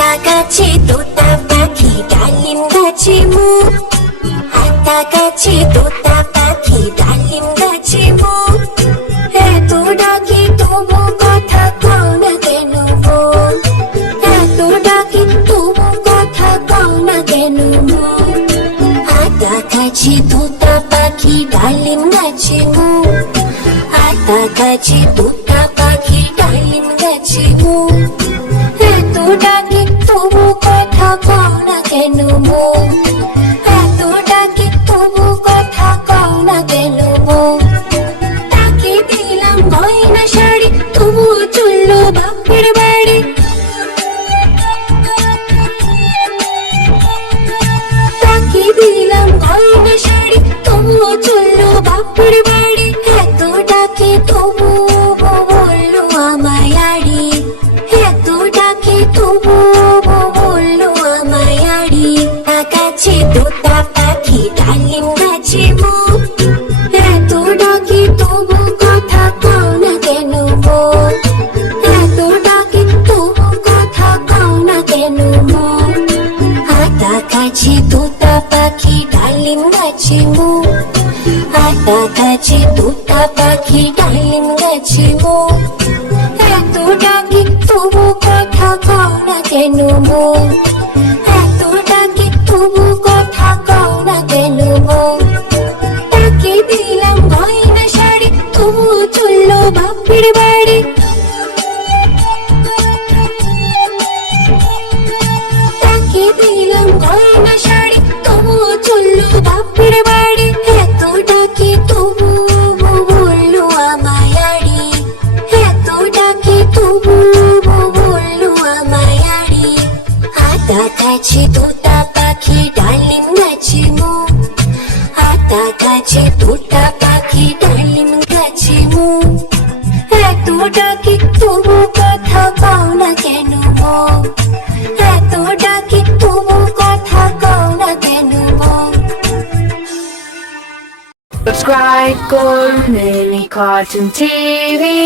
আতা গাছে তোতা পাখি ডালিম গাছে মুখ, আতা গাছে তোতা পাখি ডালিম গাছে মুখ, এত ডাকি তবু কথা কও না কেন মন, এত ডাকি তবু কথা কও না কেন মন। আতা গাছে তোতা পাখি ডালিম গাছে মুখ, আতা গাছে তোতা পাখি ডালিম গাছে মুখ, এত ডাকি তবু কথা কও না কেন মন, এত ডাকি তবু কথা কও না কেন মন। তাকে দিলাম গয়না শাড়ি তবু চললো বাপের বাড়ি, তাকে দিলাম গয়না শাড়ি তবু চললো বাপের বাড়ি, এত ডাকে তবু বললো আমায় আড়ি, এত ডাকে তবু বললো আমায় আড়ি। গাছে তোতা পাখি ডালিম গাছে মুখ, এত ডাকে তবু কথা কও না কেন মন, এত ডাকে তবু কথা কও না কেন মন। আতা গাছে তোতা পাখি ডালিম গাছে মুখ, আতা গাছে তোতা পাখি ডালিম গাছে মুখ, এত ডাকি তবু কথা কও না কেন মন, এত ডাকি তবু কথা কও না কেন মন। তাকে দিলাম গয়না শাড়ি তবু চললো বাপের বাড়ি, তাকে দিলাম গয়না শাড়ি তবু চললো বাপের বাড়ি, এত ডাকি তবু বললো আমায় আড়ি, এত ডাকি তবু বললো আমায় আড়ি। আতা গাছে তোতা পাখি ডালিম গাছে মুখ, আতা গাছে তোতা পাখি ডালিম গাছে মুখ, এত ডাকি তবু কথা কও না কেন মন, এত ডাকি তবু কথা কও না কেন মন। Subscribe করুন এনি কার্টুন টিভি।